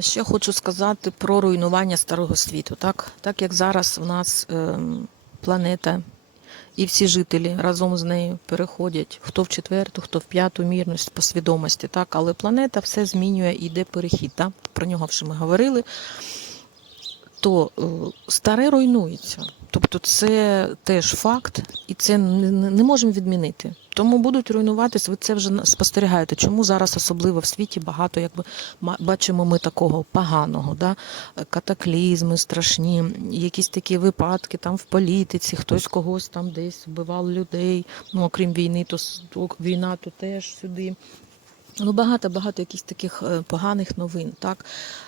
Ще хочу сказати про руйнування старого світу. Так, так як зараз в нас ем, планета і всі жителі разом з нею переходять хто в четверту, хто в п'яту мірність по свідомості. Так, але планета все змінює і йде перехід. Так? Про нього вже ми говорили. То е, старе руйнується. Тобто це теж факт, і це не, можемо відмінити. Тому будуть руйнуватись. Ви це вже спостерігаєте. Чому зараз особливо в світі багато, якби бачимо ми такого поганого, да? Е, катаклізми страшні, якісь такі випадки там в політиці, хтось когось там десь вбивав людей. Ну окрім війни, то війна то теж сюди. Ну, багато багато якихось таких е, поганих новин. Так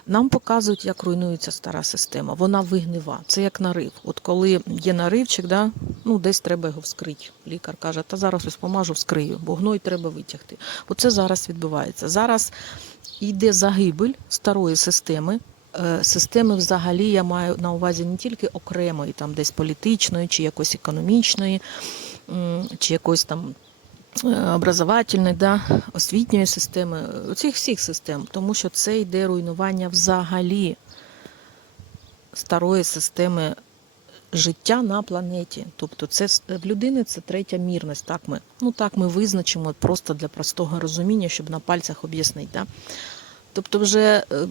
нам показують, як руйнується стара система. Вона вигнива. Це як нарив. От коли є наривчик, да, ну десь треба його вскрити. Лікар каже, та зараз ось помажу, вскрию, бо гной треба витягти. Оце зараз відбувається. Зараз йде загибель старої системи. Е, Системи взагалі я маю на увазі не тільки окремої, там десь політичної, чи якоїсь економічної, чи якоїсь там образовательної, да, освітньої системи, оцих всіх систем, тому що це йде руйнування взагалі старої системи життя на планеті. Тобто, це в людини це третя мірність. Так ми, ну так ми визначимо просто для простого розуміння, щоб на пальцях об'яснити. Да? Тобто, вже е,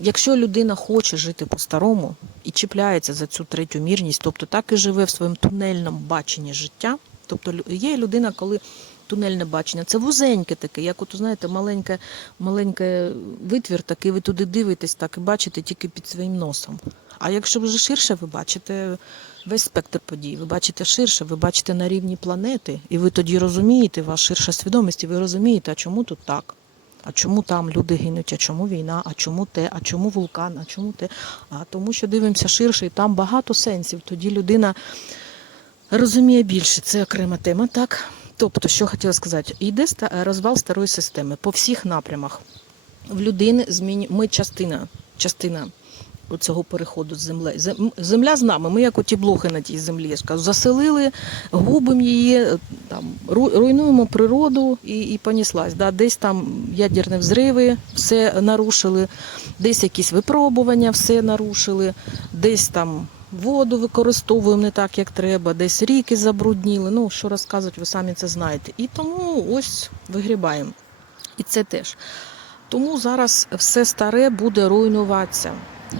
якщо людина хоче жити по-старому і чіпляється за цю третю мірність, тобто так і живе в своєму тунельному баченні життя. Тобто є людина, коли тунельне бачення, це вузеньке таке, як от знаєте, маленьке, маленьке витвір, такий ви туди дивитесь, так і бачите тільки під своїм носом. А якщо вже ширше, ви бачите весь спектр подій, ви бачите ширше, ви бачите на рівні планети, і ви тоді розумієте, ваша ширша свідомість, і ви розумієте, а чому тут так? А чому там люди гинуть, а чому війна, а чому те, а чому вулкан, а чому те? А тому, що дивимося ширше, і там багато сенсів. Тоді людина розуміє більше. Це окрема тема, так? Тобто, що хотіла сказати, йде розвал старої системи по всіх напрямах. В людини зміню... ми частина, частина цього переходу з землею. Земля з нами, ми як оті блохи на тій землі, я ж кажу, заселили, губимо її, е, там, руйнуємо природу і, і поніслась. Да? Десь там ядерні взриви, все нарушили, десь якісь випробування, все нарушили, десь там воду використовуємо не так, як треба, десь ріки забрудніли. Ну, що розказують, ви самі це знаєте. І тому ось вигрібаємо. І це теж. Тому зараз все старе буде руйнуватися.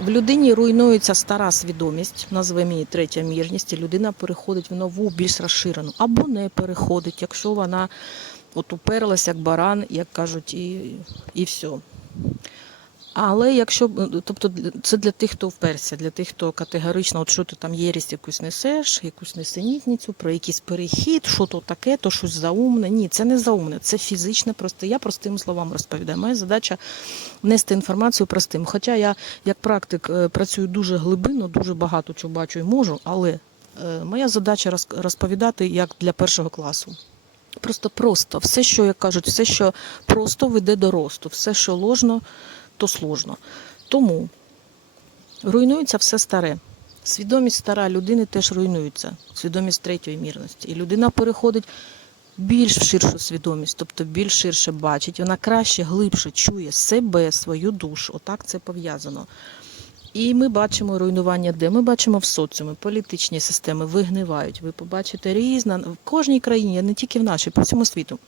В людині руйнується стара свідомість, назвемо її третя мірність, і людина переходить в нову, більш розширену, або не переходить, якщо вона от уперлась як баран, як кажуть, і, і все. Але якщо б- тобто це для тих, хто вперся, для тих, хто категорично, от що ти там єрість якусь несеш, якусь несенітницю, про якийсь перехід, що то таке, то щось заумне. Ні, це не заумне, це фізичне просто. Я простими словами розповідаю. Моя задача нести інформацію простим. Хоча я, як практик, е, працюю дуже глибинно, дуже багато чого бачу і можу, але е, моя задача розповідати як для першого класу. Просто просто все, що як кажуть, все, що просто веде до росту, все, що ложно, то сложно. Тому руйнується все старе. Свідомість стара людини теж руйнується, свідомість третьої мірності. І людина переходить більш в ширшу свідомість, тобто більш ширше бачить, вона краще, глибше чує себе, свою душу. Отак це пов'язано. І ми бачимо руйнування, де ми бачимо в соціумі, політичні системи вигнивають. Ви побачите різна в кожній країні, не тільки в нашій, по всьому світу.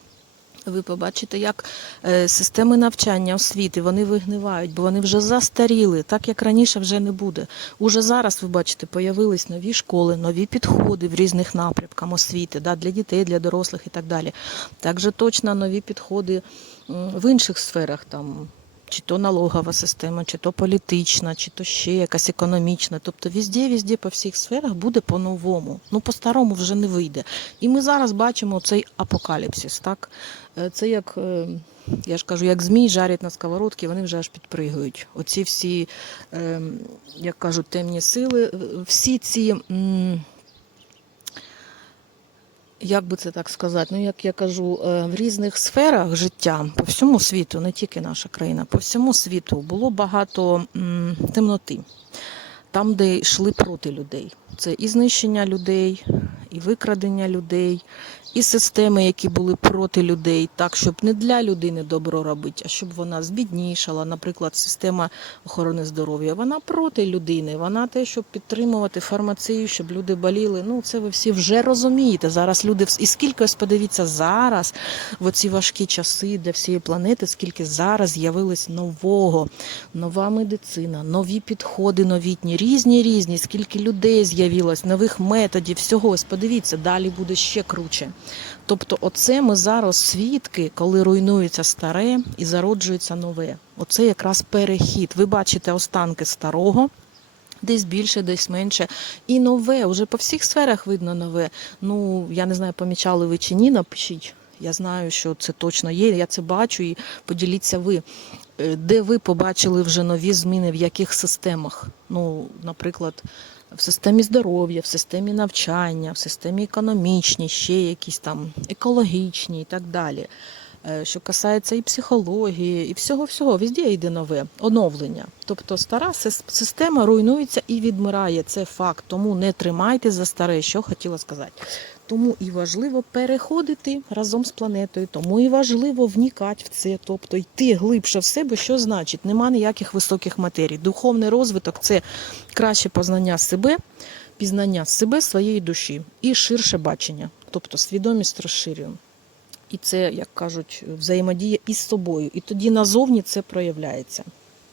Ви побачите, як е, системи навчання освіти вони вигнивають, бо вони вже застаріли, так як раніше вже не буде. Уже зараз ви бачите, появились нові школи, нові підходи в різних напрямках освіти, да, для дітей, для дорослих і так далі. Також точно нові підходи в інших сферах там. Чи то налогова система, чи то політична, чи то ще якась економічна. Тобто везде, везде по всіх сферах буде по-новому. Ну, по-старому вже не вийде. І ми зараз бачимо цей апокаліпсис. Так? Е, Це як, е, я ж кажу, як змій жарять на сковородці, вони вже аж підпригують. Оці всі, е, як кажуть, темні сили, всі ці. Як би це так сказати? Ну, як я кажу, е, в різних сферах життя по всьому світу, не тільки наша країна, по всьому світу було багато темноти, там, де йшли проти людей. Це і знищення людей, і викрадення людей, і системи, які були проти людей, так щоб не для людини добро робити, а щоб вона збіднішала. Наприклад, система охорони здоров'я. Вона проти людини. Вона те, щоб підтримувати фармацію, щоб люди боліли. Ну це ви всі вже розумієте. Зараз люди і скільки ось подивіться зараз, в оці важкі часи для всієї планети, скільки зараз з'явилось нового, нова медицина, нові підходи новітні, різні різні, скільки людей з'явилось, нових методів, всього. Ось подивіться, далі буде ще круче. Тобто, оце ми зараз свідки, коли руйнується старе і зароджується нове. Оце якраз перехід. Ви бачите останки старого. Десь більше, десь менше. І нове, вже по всіх сферах видно нове. Ну, я не знаю, помічали ви чи ні, напишіть. Я знаю, що це точно є. Я це бачу і поділіться ви. Е, Де ви побачили вже нові зміни, в яких системах? Ну, наприклад, в системі здоров'я, в системі навчання, в системі економічній, ще якісь там екологічні і так далі. Е, Що касається і психології, і всього-всього, везде йде нове оновлення. Тобто стара система руйнується і відмирає. Це факт. Тому не тримайте за старе, що хотіла сказати. Тому і важливо переходити разом з планетою, тому і важливо вникати в це, тобто йти глибше в себе, що значить, нема ніяких високих матерій. Духовний розвиток це краще познання себе, пізнання себе, своєї душі і ширше бачення, тобто свідомість розширюємо. І це, як кажуть, взаємодія із собою. І тоді назовні це проявляється.